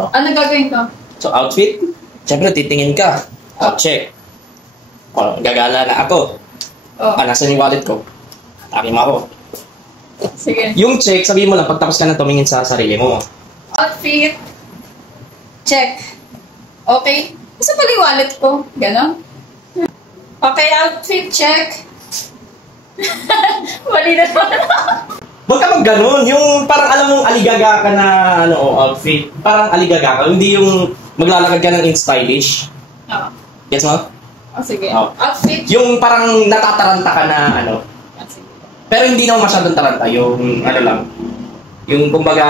Oh. Ano gagawin ko? So, outfit. Siyempre, titingin ka. Check. O, gagala na ako. Oh. Nasaan yung wallet ko? Atake mo ako. Sige. Yung check, sabihin mo lang pagtapos ka na tumingin sa sarili mo. Outfit. Check. Okay. Isa pala yung wallet ko. Ganon. Okay, outfit check. Mali na naman. Huwag ka mag-ganon. Yung parang alam mong aligaga ka na outfit. Parang aligaga ka. Hindi yung maglalakad ka ng in-stylish. Oo. Yes mo? Oh, sige. Oh. Outfit. Yung parang natataranta ka na Ah, sige. Pero hindi naman masyadong taranta. Yung lang. Yung kumbaga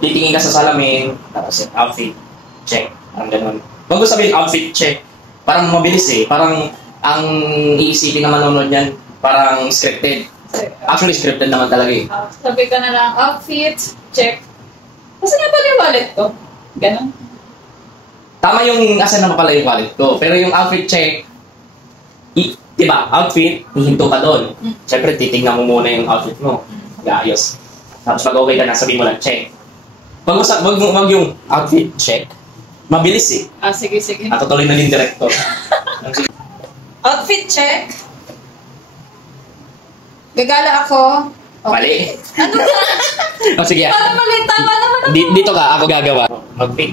titingin ka sa salamin. Tapos outfit check. Parang ganon. Huwag mo sabihin outfit check. Parang mabilis eh. Parang ang iisipin na manonood yan. Parang scripted. Actually, scripted naman talaga eh. Sabi ka na lang, outfit, check. Kasi nga pala yung wallet ko. Ganon. Tama yung asan naman pala yung wallet ko. Pero yung outfit check, diba, outfit, hihinto ka doon. Siyempre, titignan mo muna yung outfit mo. Ayos. Tapos pag okay ka na, sabihin mo lang, check. Wag yung outfit check. Mabilis eh. Sige, sige. At tutuloy na din director. Outfit check. Gagala ako. Mali. Ano ba? Sige. Paano mali? Tama naman ako. Dito ka, ako gagawa. Mag-pick.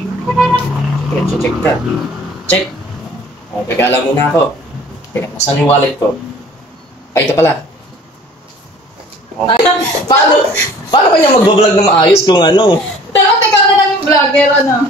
Check ka. Check. Gagala muna ako. Nasaan yung wallet ko? Ay, ito pala. Paano kanya mag-vlog na maayos kung ano? Teka na lang yung vlogger, ano?